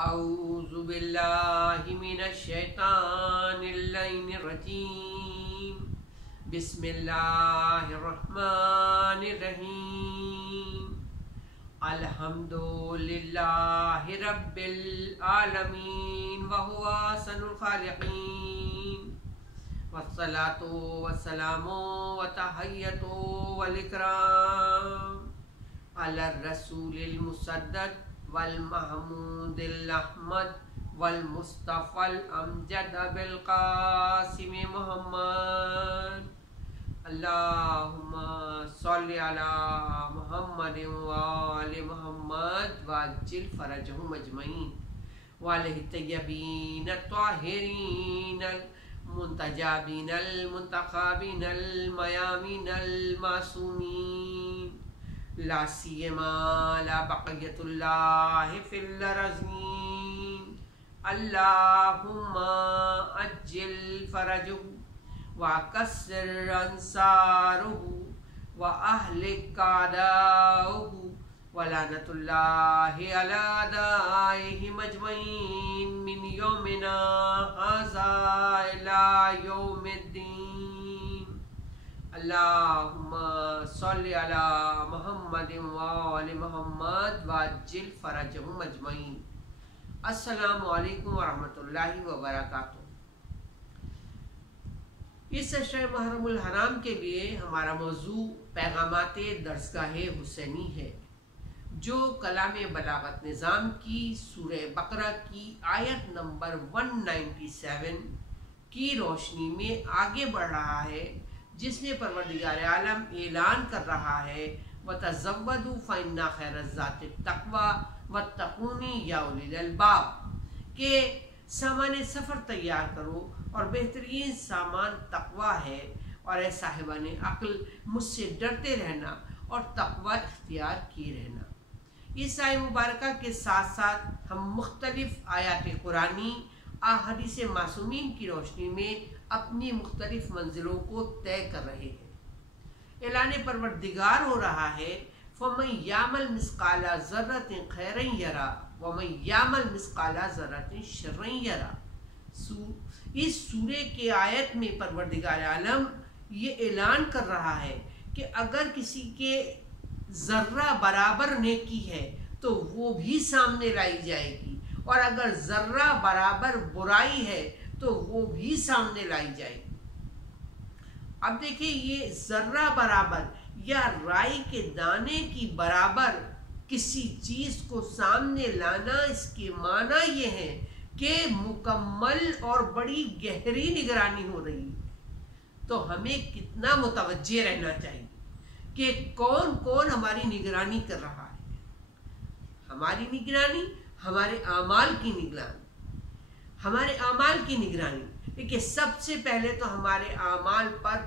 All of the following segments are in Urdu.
اعوذ باللہ من الشیطان اللعین الرجیم بسم اللہ الرحمن الرحیم الحمد للہ رب العالمین وهو احسن الخالقین والصلاة والسلام وتحیۃ والاکرام علی الرسول المصدق والمحمود الاحمد والمصطفى الامجد بالقاسم محمد اللہم صلی علی محمد وآل محمد وعجل فرجهم اجمعین وعلیہ الطیبین الطاہرین المنتجابین المنتخبین المیامین المعصومین لا سیما لا بقیت اللہ فی الارضین اللہم اجل فرجہ وکسر انصارہ واہلک اعداءہ ولعنۃ اللہ علی اعدائہم اجمعین من یومنا ھذا الی یوم الدین اللہم صلی علی محمد وآل محمد وعجل فرجهم اجمعین۔ السلام علیکم ورحمۃ اللہ وبرکاتہ۔ اس شہر محرم الحرام کے لیے ہمارا موضوع پیغامات درسگاہ حسینی ہے، جو کلام بلاغت نظام کی سورہ بقرہ کی آیت نمبر 197 کی روشنی میں آگے بڑھ رہا ہے، جس میں پروردگار عالم اعلان کر رہا ہے وَتَزَوَّدُوا فَإِنَّ خَيْرَ الزَّادِ التَّقْوَىٰ وَاتَّقُونِ يَا أُولِي الْأَلْبَابِ کہ سامان سفر تیار کرو اور بہترین سامان تقویٰ ہے، اور اے صاحبان عقل مجھ سے ڈرتے رہنا اور تقویٰ اختیار کیے رہنا۔ اس آیت مبارکہ کے ساتھ ساتھ ہم مختلف آیات قرآنی احادیث معصومین کی روشنی میں اپنی مختلف منزلوں کو طے کر رہے ہیں۔ اعلان پروردگار ہو رہا ہے فَمَن يَعْمَلْ مِثْقَالَ ذَرَّةٍ خَيْرًا يَرَهُ وَمَن يَعْمَلْ مِثْقَالَ ذَرَّةٍ شَرًّا يَرَهُ۔ اس سورے کے آیت میں پروردگار عالم یہ اعلان کر رہا ہے کہ اگر کسی کے ذرہ برابر نیکی ہے تو وہ بھی سامنے لائی جائے گی، اور اگر ذرہ برابر برائی ہے تو وہ بھی سامنے لائی جائے گی۔ اب دیکھیں، یہ ذرہ برابر یا رائی کے دانے کی برابر کسی چیز کو سامنے لانا، اس کے معنی یہ ہے کہ مکمل اور بڑی گہری نگرانی ہو رہی ہے۔ تو ہمیں کتنا متوجہ رہنا چاہیے کہ کون کون ہماری نگرانی کر رہا ہے۔ ہماری نگرانی، ہمارے اعمال کی نگرانی، ہمارے اعمال کی نگرانی۔ دیکھیے، سب سے پہلے تو ہمارے اعمال پر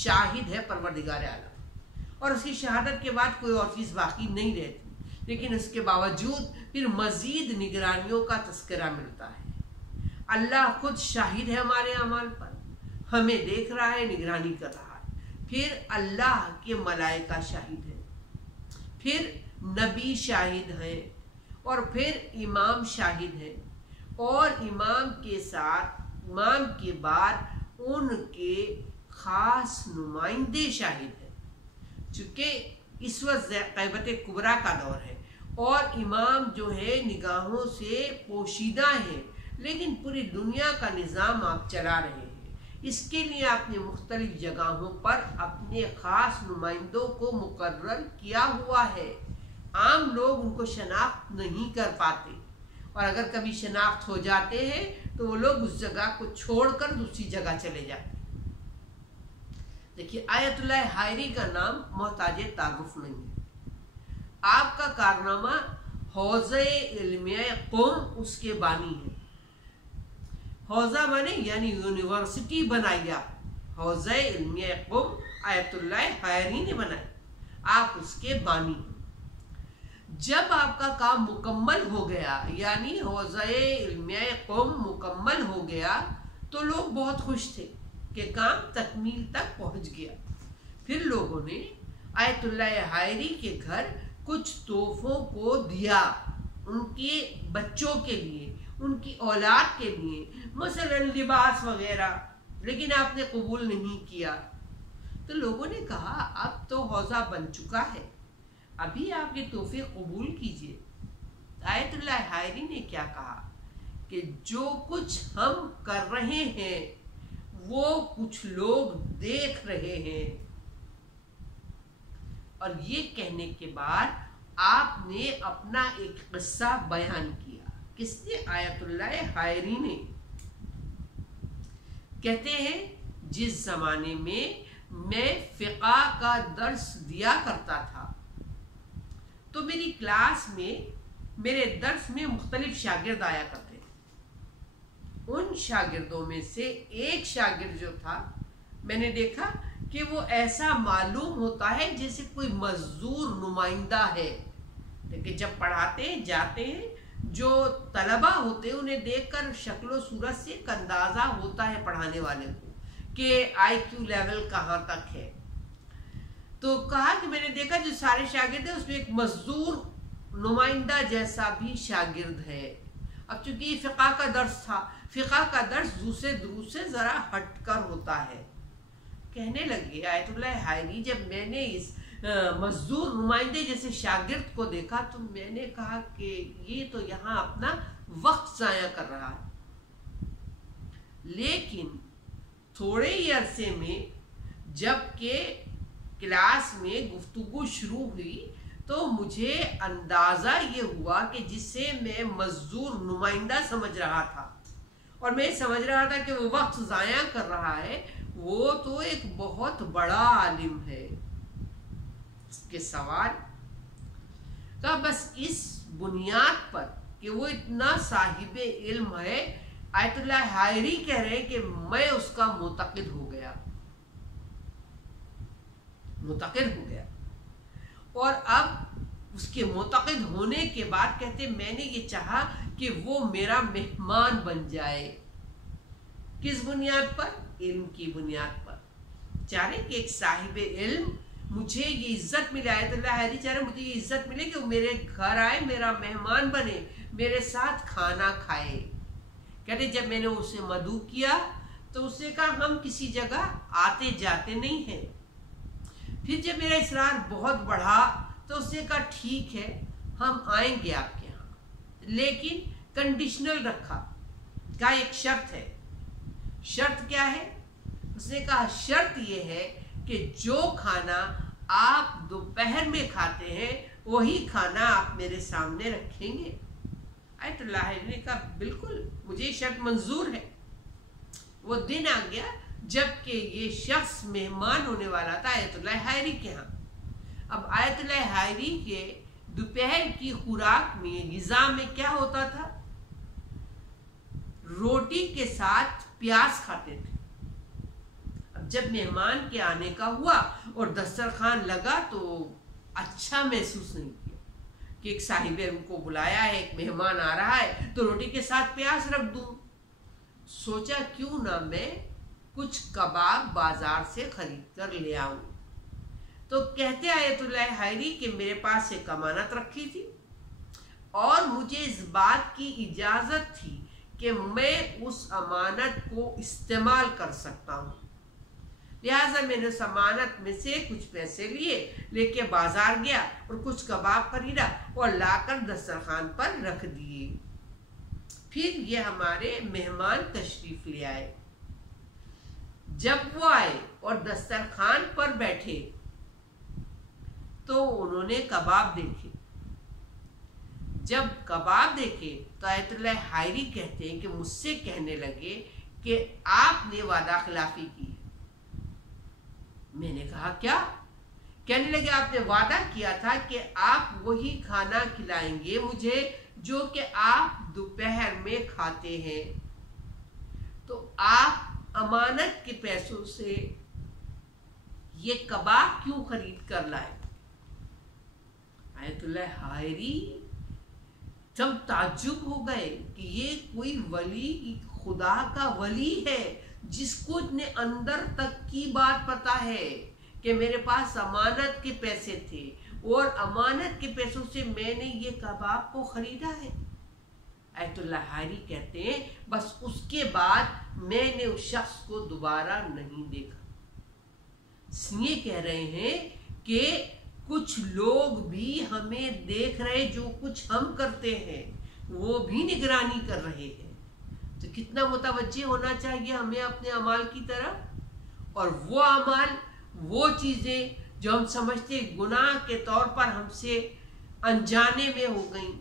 شاہد ہے پروردگار عالم، اور اس کی شہادت کے بعد کوئی اور چیز باقی نہیں رہتی، لیکن اس کے باوجود پھر مزید نگرانیوں کا تذکرہ ملتا ہے۔ اللہ خود شاہد ہے ہمارے اعمال پر، ہمیں دیکھ رہا ہے، نگرانی کر رہا ہے۔ پھر اللہ کے ملائکہ شاہد ہے، پھر نبی شاہد ہے، اور پھر امام شاہد ہے، اور امام کے ساتھ، امام کے بعد ان کے خاص نمائندے شاہد ہیں۔ چونکہ اس وقت غیبت کبریٰ کا دور ہے اور امام جو ہے نگاہوں سے پوشیدہ ہے، لیکن پوری دنیا کا نظام آپ چلا رہے ہیں۔ اس کے لیے آپ نے مختلف جگہوں پر اپنے خاص نمائندوں کو مقرر کیا ہوا ہے۔ عام لوگ ان کو شناخت نہیں کر پاتے، اور اگر کبھی شناخت ہو جاتے ہیں تو وہ لوگ اس جگہ کو چھوڑ کر دوسری جگہ چلے جاتے ہیں۔ دیکھیے، آیت اللہ حائری کا نام محتاج تعارف نہیں ہے۔ آپ کا کارنامہ حوزہ علمیہ قوم اس کے بانی ہے۔ حوزہ مانے یعنی یونیورسٹی بنائی، آپ حوزہ علمیہ قوم آیت اللہ حائری نے بنائی، آپ اس کے بانی ہیں۔ جب آپ کا کام مکمل ہو گیا، یعنی حوزہ علمیہ قوم مکمل ہو گیا، تو لوگ بہت خوش تھے کہ کام تکمیل تک پہنچ گیا۔ پھر لوگوں نے آیت اللہ حائری کے گھر کچھ تحفوں کو دیا، ان کے بچوں کے لیے، ان کی اولاد کے لیے، مثلا لباس وغیرہ، لیکن آپ نے قبول نہیں کیا۔ تو لوگوں نے کہا اب تو حوضہ بن چکا ہے، ابھی آپ یہ تحفے قبول کیجئے۔ آیت اللہ حائری نے کیا کہا کہ جو کچھ ہم کر رہے ہیں وہ کچھ لوگ دیکھ رہے ہیں۔ اور یہ کہنے کے بعد آپ نے اپنا ایک قصہ بیان کیا۔ کس نے؟ آیت اللہ حائری نے۔ کہتے ہیں جس زمانے میں فقہ کا درس دیا کرتا تھا تو میری کلاس میں، میرے درس میں مختلف شاگرد آیا کرتے تھے۔ ان شاگردوں میں سے ایک شاگرد جو تھا، میں نے دیکھا کہ وہ ایسا معلوم ہوتا ہے جیسے کوئی مزدور نمائندہ ہے، لیکن جب پڑھاتے جاتے ہیں جو طلبہ ہوتے ہیں انہیں دیکھ کر شکل و صورت سے ایک اندازہ ہوتا ہے پڑھانے والے کو کہ آئی کیو لیول کہاں تک ہے۔ تو کہا کہ میں نے دیکھا جو سارے شاگرد ہیں اس میں ایک مزدور نمائندہ جیسا بھی شاگرد ہے۔ اب چونکہ یہ فقہ کا درس تھا، فقہ کا درس دوسرے دروس سے ذرا ہٹ کر ہوتا ہے۔ کہنے لگے آیت اللہ حائری جب میں نے اس مزدور نمائندے جیسے شاگرد کو دیکھا تو میں نے کہا کہ یہ تو یہاں اپنا وقت ضائع کر رہا ہے۔ لیکن تھوڑے ہی عرصے میں جب کہ کلاس میں گفتگو شروع ہوئی تو مجھے اندازہ یہ ہوا کہ جسے میں مزدور نمائندہ سمجھ رہا تھا اور میں سمجھ رہا تھا کہ وہ وقت ضائع کر رہا ہے، وہ تو ایک بہت بڑا عالم ہے۔ اس کے سوال کا بس اس بنیاد پر کہ وہ اتنا صاحب علم ہے، آیت اللہ حائری کہہ رہے ہیں کہ میں اس کا معتقد ہو گیا، اور اب اس کے معتقد ہونے کے بعد کہتے میں نے یہ چاہا کہ وہ میرا مہمان بن جائے۔ کس بنیاد پر؟ علم کی بنیاد پر۔ چاہ رہے کہ ایک صاحب علم مجھے یہ عزت ملے، آیت اللہ حائری چاہ رہے مجھے یہ عزت ملے کہ وہ میرے گھر آئے، میرا مہمان بنے، میرے ساتھ کھانا کھائے۔ کہتے جب میں نے اسے مدعو کیا تو اس نے کہا ہم کسی جگہ آتے جاتے نہیں ہیں۔ پھر جب میرا اصرار بہت بڑھا تو اس نے کہا ٹھیک ہے ہم آئیں گے آپ کے ہاں، لیکن کنڈیشنل رکھا، کہا ایک شرط ہے۔ شرط کیا ہے؟ اس نے کہا شرط یہ ہے کہ جو کھانا آپ دوپہر میں کھاتے ہیں وہی کھانا آپ میرے سامنے رکھیں گے۔ آیت اللہ نے کہا بالکل مجھے شرط منظور ہے۔ وہ دن آ گیا جب کہ یہ شخص مہمان ہونے والا تھا آیت اللہ حائری کے ہاں۔ اب آیت اللہ حائری کے دوپہر کی خوراک میں، غذا میں کیا ہوتا تھا؟ روٹی کے ساتھ پیاز کھاتے تھے۔ اب جب مہمان کے آنے کا ہوا اور دسترخوان لگا تو اچھا محسوس نہیں کیا کہ ایک صاحب علم کو بلایا ہے، ایک مہمان آ رہا ہے تو روٹی کے ساتھ پیاز رکھ دوں۔ سوچا کیوں نہ میں کچھ کباب بازار سے خرید کر لے آؤں۔ تو کہتے آیت اللہ حائری کہ میرے پاس ایک امانت رکھی تھی اور مجھے اس بات کی اجازت تھی کہ میں اس امانت کو استعمال کر سکتا ہوں، لہٰذا میں نے اس امانت میں سے کچھ پیسے لیے، لے کے بازار گیا اور کچھ کباب خریدا اور لا کر دسترخوان پر رکھ دیے۔ پھر یہ ہمارے مہمان تشریف لے آئے۔ جب وہ آئے اور دسترخوان پر بیٹھے تو انہوں نے کباب دیکھے۔ جب کباب دیکھے تو آیت اللہ حائری کہتے ہیں کہ مجھ سے کہنے لگے کہ آپ نے وعدہ خلافی کی۔ میں نے کہا کیا؟ کہنے لگے آپ نے وعدہ کیا تھا کہ آپ وہی کھانا کھلائیں گے مجھے جو کہ آپ دوپہر میں کھاتے ہیں، تو آپ امانت کے پیسوں سے یہ کباب کیوں خرید کر لائے؟ آیت اللہ حائری جب تعجب ہو گئے کہ یہ کوئی ولی، خدا کا ولی ہے جس کو اتنے اندر تک کی بات پتا ہے کہ میرے پاس امانت کے پیسے تھے، اور امانت کے پیسوں سے میں نے یہ کباب کو خریدا ہے۔ آیت اللہ حاری کہتے ہیں بس اس کے بعد میں نے اس شخص کو دوبارہ نہیں دیکھا۔ یہ کہہ رہے ہیں کہ کچھ لوگ بھی ہمیں دیکھ رہے، جو کچھ ہم کرتے ہیں وہ بھی نگرانی کر رہے ہیں، تو کتنا متوجہ ہونا چاہیے ہمیں اپنے اعمال کی طرف۔ اور وہ اعمال، وہ چیزیں جو ہم سمجھتے گناہ کے طور پر ہم سے انجانے میں ہو گئیں،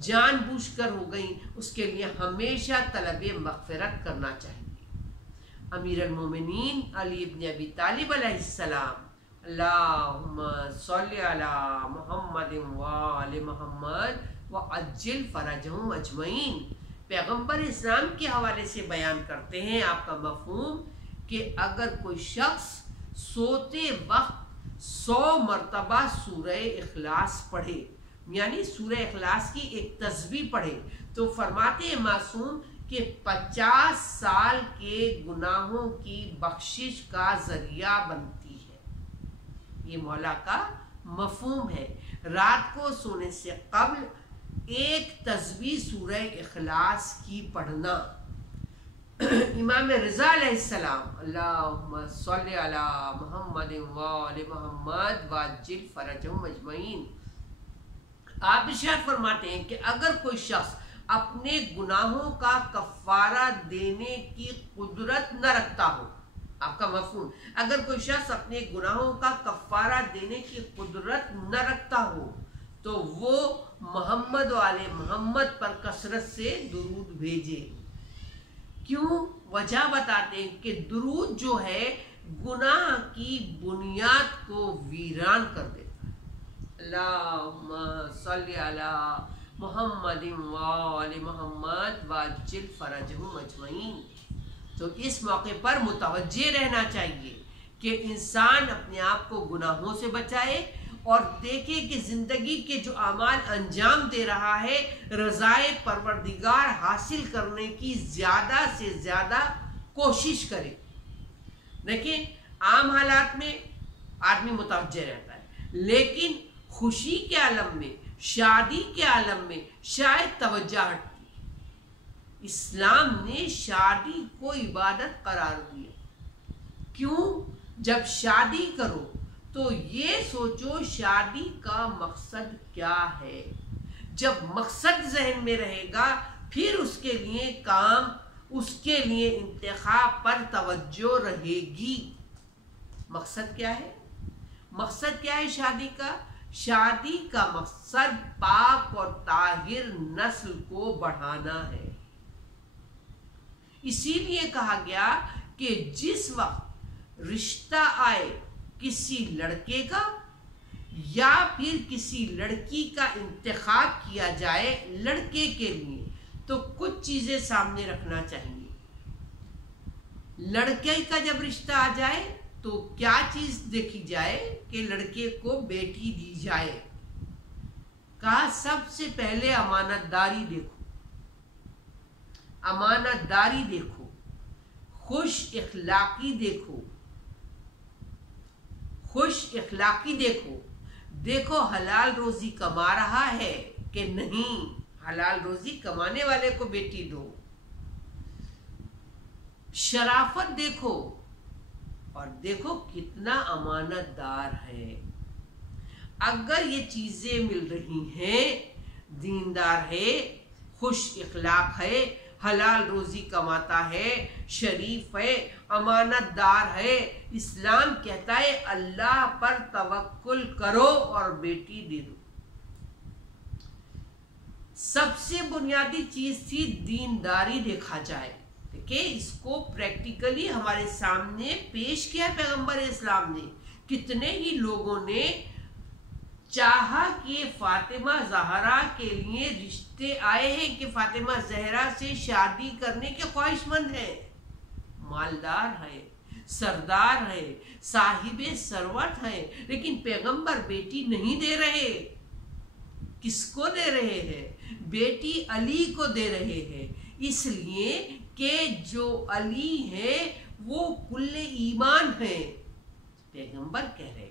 جان بوجھ کر ہو گئیں، اس کے لیے ہمیشہ طلب مغفرت کرنا چاہیے۔ امیر المومنین علی ابن ابی طالب علیہ السلام، اللہم صلی علی محمد وآل محمد وعجل فرجہم اجمعین، پیغمبر اسلام کے حوالے سے بیان کرتے ہیں آپ کا مفہوم کہ اگر کوئی شخص سوتے وقت 100 مرتبہ سورہ اخلاص پڑھے، یعنی سورہ اخلاص کی ایک تسبیح پڑھے، تو فرماتے ہیں معصوم کہ 50 سال کے گناہوں کی بخشش کا ذریعہ بنتی ہے۔ یہ مولا کا مفہوم ہے۔ رات کو سونے سے قبل ایک تسبیح سورہ اخلاص کی پڑھنا۔ امام رضا علیہ السلام، اللہم صلی علی محمد وآل محمد وعجل فرجہم اجمعین، آپ ارشاد فرماتے ہیں کہ اگر کوئی شخص اپنے گناہوں کا کفارہ دینے کی قدرت نہ رکھتا ہو، آپ کا مفہوم، اگر کوئی شخص اپنے گناہوں کا کفارہ دینے کی قدرت نہ رکھتا ہو تو وہ محمد و آل محمد پر کثرت سے درود بھیجے۔ کیوں؟ وجہ بتاتے ہیں کہ درود جو ہے گناہ کی بنیاد کو ویران کر دیتا ہے۔ اللہم صلی علی محمد وآل محمد وعجل فرجہم اجمعین۔ تو اس موقع پر متوجہ رہنا چاہیے کہ انسان اپنے آپ کو گناہوں سے بچائے اور دیکھے کہ زندگی کے جو اعمال انجام دے رہا ہے رضائے پروردگار حاصل کرنے کی زیادہ سے زیادہ کوشش کرے۔ دیکھیں عام حالات میں آدمی متوجہ رہتا ہے، لیکن خوشی کے عالم میں، شادی کے عالم میں شاید توجہ ہٹتی۔ اسلام نے شادی کو عبادت قرار دیا۔ کیوں؟ جب شادی کرو تو یہ سوچو شادی کا مقصد کیا ہے۔ جب مقصد ذہن میں رہے گا پھر اس کے لیے کام، اس کے لیے انتخاب پر توجہ رہے گی۔ مقصد کیا ہے؟ مقصد کیا ہے شادی کا؟ شادی کا مقصد پاک اور طاہر نسل کو بڑھانا ہے۔ اسی لیے کہا گیا کہ جس وقت رشتہ آئے کسی لڑکے کا یا پھر کسی لڑکی کا انتخاب کیا جائے لڑکے کے لیے تو کچھ چیزیں سامنے رکھنا چاہیے۔ لڑکے کا جب رشتہ آ جائے تو کیا چیز دیکھی جائے کہ لڑکے کو بیٹی دی جائے؟ کہا سب سے پہلے امانت داری دیکھو، امانت داری دیکھو، خوش اخلاقی دیکھو، خوش اخلاقی دیکھو، دیکھو حلال روزی کما رہا ہے کہ نہیں، حلال روزی کمانے والے کو بیٹی دو۔ شرافت دیکھو اور دیکھو کتنا امانت دار ہے۔ اگر یہ چیزیں مل رہی ہیں، دیندار ہے، خوش اخلاق ہے، حلال روزی کماتا ہے، شریف ہے، امانت دار ہے، اسلام کہتا ہے اللہ پر توکل کرو اور بیٹی دے دو۔ سب سے بنیادی چیز تھی دینداری دیکھا جائے کہ اس کو پریکٹیکلی ہمارے سامنے پیش کیا پیغمبر اسلام نے۔ کتنے ہی لوگوں نے چاہا کہ فاطمہ زہرا کے لیے رشتے آئے ہیں کہ فاطمہ زہرا سے شادی کرنے کے خواہش مند ہیں، مالدار ہے، سردار ہے، صاحب ثروت ہے، لیکن پیغمبر بیٹی نہیں دے رہے۔ کس کو دے رہے ہیں؟ بیٹی علی کو دے رہے ہیں، اس لیے کہ جو علی ہے وہ کل ایمان ہے۔ پیغمبر کہہ رہے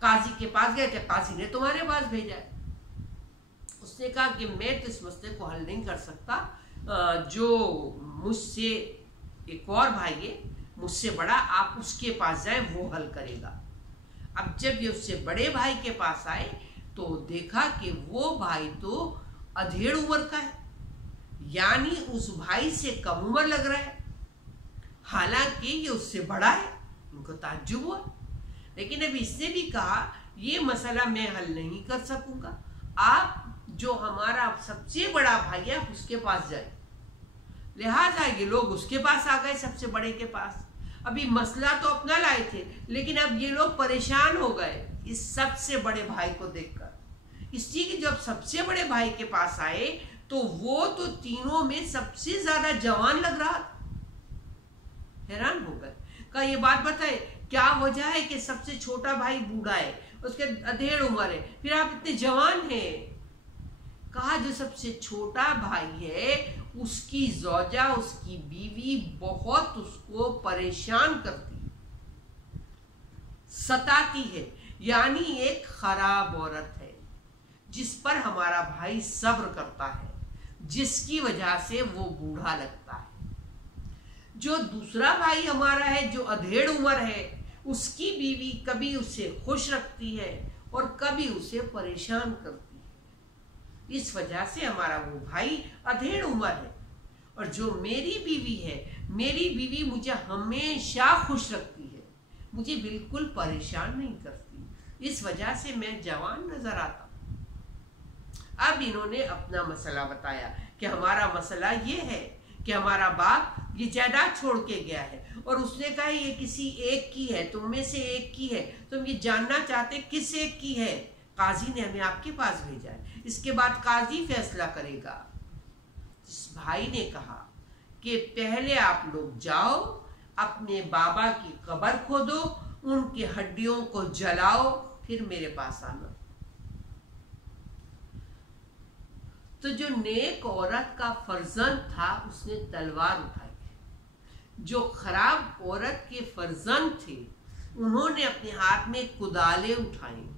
قاضی کے پاس گئے تھے، قاضی نے تمہارے پاس بھیجا ہے۔ اس نے کہا کہ میں تو اس مسئلے کو حل نہیں کر سکتا، جو مجھ سے ایک اور بھائی ہے مجھ سے بڑا، آپ اس کے پاس جائیں، وہ حل کرے گا۔ اب جب یہ اس سے بڑے بھائی کے پاس آئے تو دیکھا کہ وہ بھائی تو ادھیڑ عمر کا ہے، یعنی اس بھائی سے کم عمر لگ رہا ہے، حالانکہ یہ اس سے بڑا ہے۔ ان کو تعجب ہوا، لیکن اب اس نے بھی کہا یہ مسئلہ میں حل نہیں کر سکوں گا، آپ جو ہمارا سب سے بڑا بھائی ہے اس کے پاس جائیں۔ لہٰذا یہ لوگ اس کے پاس آ گئے، سب سے بڑے کے پاس۔ ابھی مسئلہ تو اپنا لائے تھے، لیکن اب یہ لوگ پریشان ہو گئے اس سب سے بڑے بھائی کو دیکھ کر، اس لیے کہ جب سب سے بڑے بھائی کے پاس آئے تو وہ تو تینوں میں سب سے زیادہ جوان لگ رہا تھا۔ حیران ہو گئے، کہا یہ بات بتائے کیا وجہ ہے کہ سب سے چھوٹا بھائی بوڑھا ہے، اس کے ادھیڑ عمر ہے، پھر آپ اتنے جوان ہیں؟ کہا جو سب سے چھوٹا بھائی ہے اس کی زوجہ، اس کی بیوی بہت اس کو پریشان کرتی ہے، ستاتی ہے، یعنی ایک خراب عورت ہے جس پر ہمارا بھائی صبر کرتا ہے، جس کی وجہ سے وہ بوڑھا لگتا ہے۔ جو دوسرا بھائی ہمارا ہے جو ادھیڑ عمر ہے، اس کی بیوی کبھی اسے خوش رکھتی ہے اور کبھی اسے پریشان کرتی ہے، اس وجہ سے ہمارا وہ بھائی ادھیڑ عمر ہے۔ اور جو میری بیوی ہے، میری بیوی مجھے ہمیشہ خوش رکھتی ہے، مجھے بالکل پریشان نہیں کرتی، اس وجہ سے میں جوان نظر آتا ہوں۔ اب انہوں نے اپنا مسئلہ بتایا کہ ہمارا مسئلہ یہ ہے کہ ہمارا باپ یہ جائیداد چھوڑ کے گیا ہے، اور اس نے کہا یہ کسی ایک کی ہے، تم میں سے ایک کی ہے، تم یہ جاننا چاہتے کس ایک کی ہے؟ قاضی نے ہمیں آپ کے پاس بھیجا ہے، اس کے بعد قاضی فیصلہ کرے گا۔ اس بھائی نے کہا کہ پہلے آپ لوگ جاؤ، اپنے بابا کی قبر کھودو، ان کی ہڈیوں کو جلاؤ، پھر میرے پاس آنا۔ تو جو نیک عورت کا فرزند تھا اس نے تلوار اٹھائی، جو خراب عورت کے فرزند تھے انہوں نے اپنے ہاتھ میں کدالیں اٹھائیں،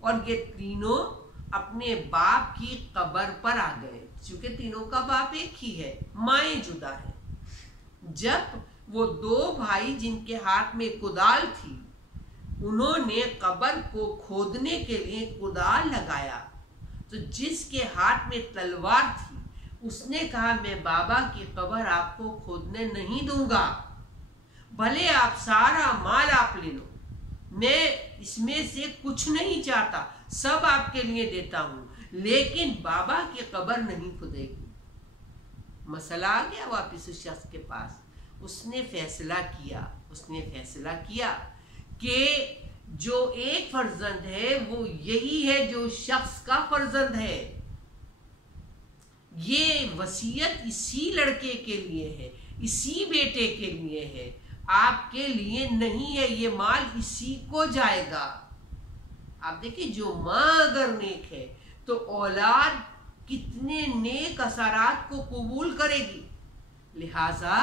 اور یہ تینوں اپنے باپ کی قبر پر آ گئے، چونکہ تینوں کا باپ ایک ہی ہے، مائیں جدا ہے۔ جب وہ دو بھائی جن کے ہاتھ میں کدال تھی انہوں نے قبر کو کھودنے کے لیے کدال لگایا، تو جس کے ہاتھ میں تلوار تھی اس نے کہا میں بابا کی قبر آپ کو کھودنے نہیں دوں گا، بھلے آپ سارا مال آپ لے لو، میں اس میں سے کچھ نہیں چاہتا، سب آپ کے لیے دیتا ہوں، لیکن بابا کی قبر نہیں کھدے گی۔ مسئلہ آ گیا واپس اس شخص کے پاس، اس نے فیصلہ کیا کہ جو ایک فرزند ہے وہ یہی ہے جو شخص کا فرزند ہے، یہ وصیت اسی لڑکے کے لیے ہے، اسی بیٹے کے لیے ہے، آپ کے لیے نہیں ہے، یہ مال اسی کو جائے گا۔ آپ دیکھیں جو ماں اگر نیک ہے تو اولاد کتنے نیک اثرات کو قبول کرے گی۔ لہذا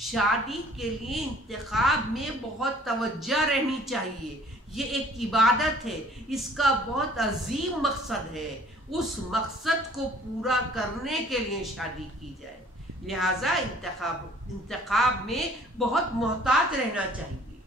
شادی کے لیے انتخاب میں بہت توجہ رہنی چاہیے، یہ ایک عبادت ہے، اس کا بہت عظیم مقصد ہے، اس مقصد کو پورا کرنے کے لیے شادی کی جائے، لہذا انتخاب میں بہت محتاط رہنا چاہیے۔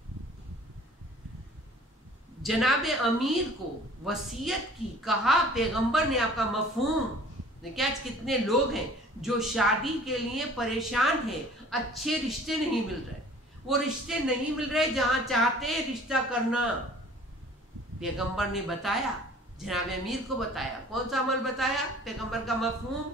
جناب امیر کو وصیت کی، کہا پیغمبر نے آپ کا مفہوم دیکھیں، آج کتنے لوگ ہیں جو شادی کے لیے پریشان ہیں، اچھے رشتے نہیں مل رہے، وہ رشتے نہیں مل رہے جہاں چاہتے رشتہ کرنا۔ پیغمبر نے بتایا، جناب امیر کو بتایا، کون سا عمل بتایا؟ پیغمبر کا مفہوم،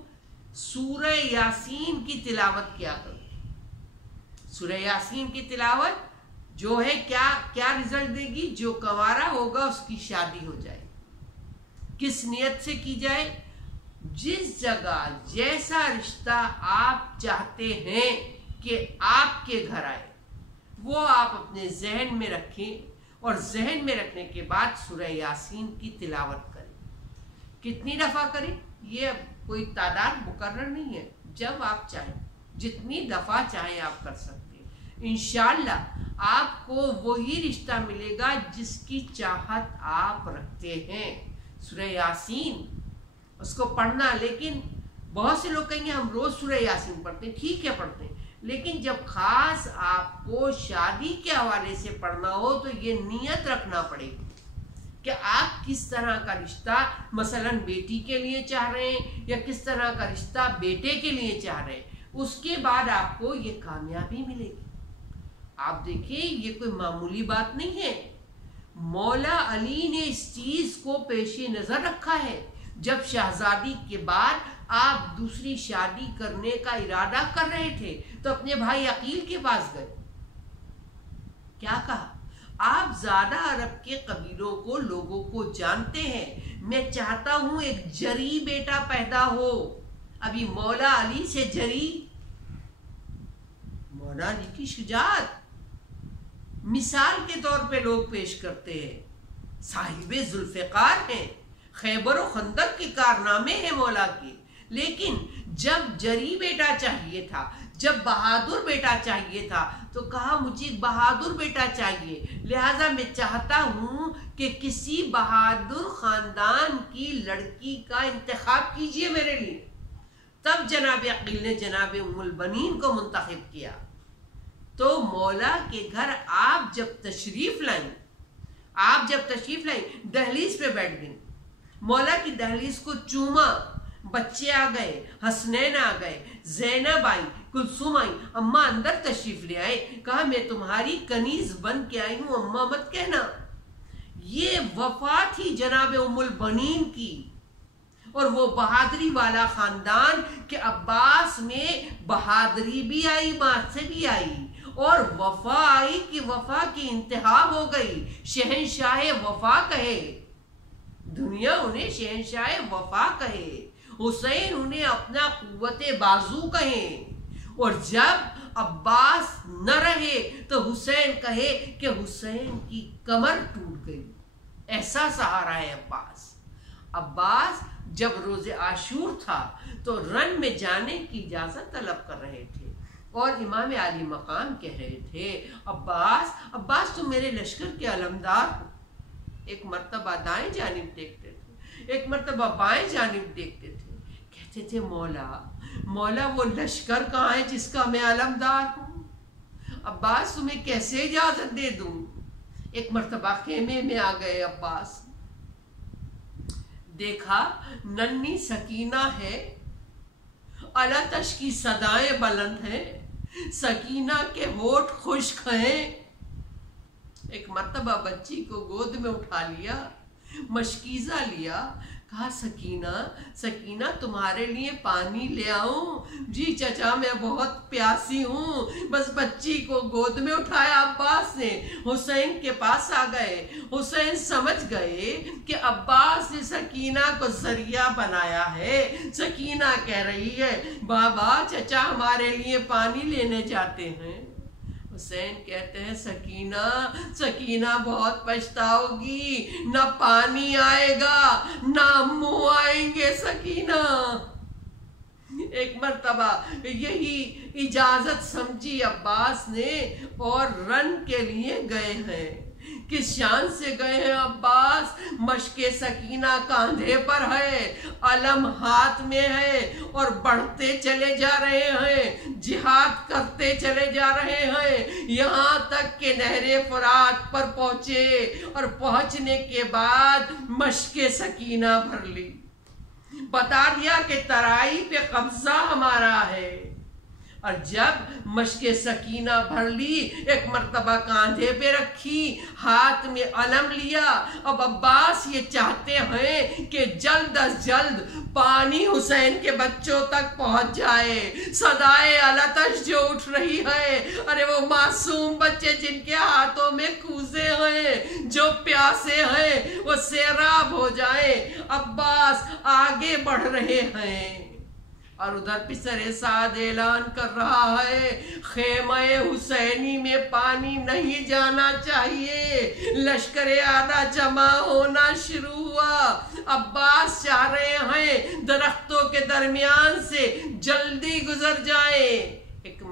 سورہ یاسین کی تلاوت کیا کرو۔ سورہ یاسین کی تلاوت جو ہے کیا رزلٹ دے گی؟ جو کنوارا ہوگا اس کی شادی ہو جائے۔ کس نیت سے کی جائے؟ جس جگہ جیسا رشتہ آپ چاہتے ہیں کہ آپ کے گھر آئے وہ آپ اپنے ذہن میں رکھیں، اور ذہن میں رکھنے کے بعد سورہ یاسین کی تلاوت کریں۔ کتنی دفعہ کریں؟ یہ کوئی تعداد مقرر نہیں ہے، جب آپ چاہیں جتنی دفعہ چاہیں آپ کر سکتے ہیں، انشاءاللہ آپ کو وہی رشتہ ملے گا جس کی چاہت آپ رکھتے ہیں۔ سورہ یاسین اس کو پڑھنا، لیکن بہت سے لوگ کہیں گے ہم روز سورہ یاسین پڑھتے ہیں، ٹھیک ہے پڑھتے ہیں، لیکن جب خاص آپ کو شادی کے حوالے سے پڑھنا ہو تو یہ نیت رکھنا پڑے گی کہ آپ کس طرح کا رشتہ مثلا بیٹی کے لیے چاہ رہے ہیں یا کس طرح کا رشتہ بیٹے کے لیے چاہ رہے ہیں، اس کے بعد آپ کو یہ کامیابی ملے گی۔ آپ دیکھیں یہ کوئی معمولی بات نہیں ہے، مولا علی نے اس چیز کو پیش نظر رکھا ہے۔ جب شہزادی کے بعد آپ دوسری شادی کرنے کا ارادہ کر رہے تھے تو اپنے بھائی عقیل کے پاس گئے، کیا کہا؟ آپ زیادہ عرب کے قبیلوں کو لوگوں کو جانتے ہیں، میں چاہتا ہوں ایک جری بیٹا پیدا ہو۔ ابھی مولا علی سے جری، مولا علی کی شجاعت مثال کے طور پہ لوگ پیش کرتے ہیں، صاحب ذوالفقار ہیں، خیبر و خندق کے کارنامے ہیں مولا کے، لیکن جب جری بیٹا چاہیے تھا، جب بہادر بیٹا چاہیے تھا تو کہا مجھے بہادر بیٹا چاہیے، لہذا میں چاہتا ہوں کہ کسی بہادر خاندان کی لڑکی کا انتخاب کیجئے میرے لیے۔ تب جناب عقیل نے جناب ام البنین کو منتخب کیا۔ تو مولا کے گھر آپ جب تشریف لائیں دہلیز پہ بیٹھ گئیں، مولا کی دہلیز کو چوما، بچے آ گئے، حسنین آ گئے، زینب آئی، کلثوم آئی، اماں اندر تشریف لے آئے، کہا میں تمہاری کنیز بن کے آئی ہوں، اماں مت کہنا۔ یہ وفا تھی جناب ام البنین کی، اور وہ بہادری والا خاندان کہ عباس میں بہادری بھی آئی، ماں سے بھی آئی، اور وفا آئی کہ وفا کی انتہا ہو گئی، شہنشاہ وفا کہے، دنیا انہیں شہنشاہ وفا کہے، حسین انہیں اپنا قوت بازو کہے، اور جب عباس نہ رہے تو حسین کہے کہ حسین کی کمر ٹوٹ گئی، ایسا سہارا ہے عباس جب روز عاشور تھا تو رن میں جانے کی اجازت طلب کر رہے تھے، اور امام عالی مقام کہہ رہے تھے عباس تم میرے لشکر کے علمدار ہو۔ ایک مرتبہ دائیں جانب دیکھتے تھے، ایک مرتبہ بائیں جانب دیکھتے تھے، کہتے تھے مولا وہ لشکر کہاں ہے جس کا میں علمدار ہوں؟ عباس تمہیں کیسے اجازت دے دوں؟ ایک مرتبہ خیمے میں آ گئے عباس، دیکھا ننھی سکینہ ہے، الاتش کی صدائیں بلند ہیں، سکینہ کے ہونٹ خشک ہیں۔ ایک مرتبہ بچی کو گود میں اٹھا لیا، مشکیزہ لیا، کہا سکینہ تمہارے لیے پانی لے آؤں؟ جی چچا میں بہت پیاسی ہوں۔ بس بچی کو گود میں اٹھایا عباس نے، حسین کے پاس آ گئے، حسین سمجھ گئے کہ عباس نے سکینہ کو ذریعہ بنایا ہے۔ سکینہ کہہ رہی ہے بابا چچا ہمارے لیے پانی لینے جاتے ہیں۔ حسین کہتے ہیں سکینہ بہت پچھتاؤ گی، نہ پانی آئے گا نہ منہ آئیں گے سکینہ۔ ایک مرتبہ یہی اجازت سمجھی عباس نے اور رن کے لیے گئے ہیں۔ کس شان سے گئے ہیں عباس؟ مشق سکینہ کاندھے پر ہے، علم ہاتھ میں ہے، اور بڑھتے چلے جا رہے ہیں، جہاد کرتے چلے جا رہے ہیں، یہاں تک کہ نہر فرات پر پہنچے، اور پہنچنے کے بعد مشق سکینہ بھر لی، بتا دیا کہ ترائی پہ قبضہ ہمارا ہے۔ اور جب مشق سکینہ بھر لی، ایک مرتبہ کاندھے پہ رکھی، ہاتھ میں علم لیا۔ اب عباس یہ چاہتے ہیں کہ جلد از جلد پانی حسین کے بچوں تک پہنچ جائے۔ صدائے الاتش جو اٹھ رہی ہے، ارے وہ معصوم بچے جن کے ہاتھوں میں کوزے ہیں، جو پیاسے ہیں، وہ سیراب ہو جائیں۔ عباس آگے بڑھ رہے ہیں، اور ادھر پسر سعد اعلان کر رہا ہے خیمہ حسینی میں پانی نہیں جانا چاہیے۔ لشکر آدھا جمع ہونا شروع ہوا۔ عباس چاہ رہے ہیں درختوں کے درمیان سے جلدی گزر جائیں۔ ایک